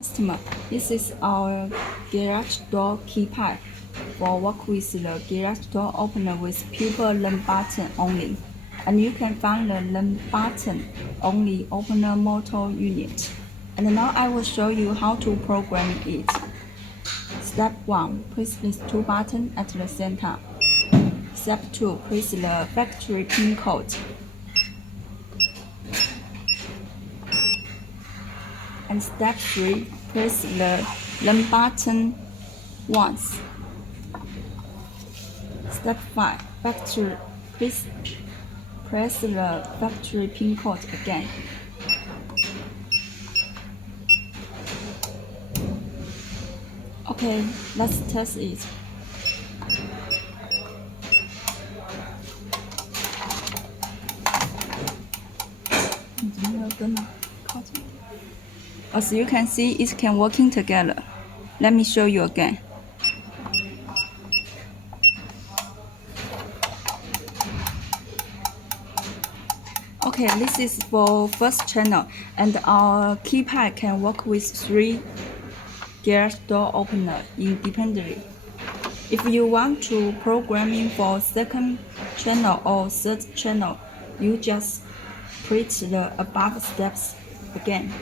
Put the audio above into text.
Customer, this is our garage door keypad. For work with the garage door opener with pure learn button only, and you can find the learn button only opener motor unit. And now I will show you how to program it. Step 1. Press these two buttons at the center. Step 2. Press the factory pin code. And step 3, press the learn button once. Step 5, press the factory pin code again. Okay, let's test it. As you can see, it can working together. Let me show you again. Okay, this is for first channel, and our keypad can work with 3 garage door opener independently. If you want to programming for second channel or third channel, you just press the above steps again.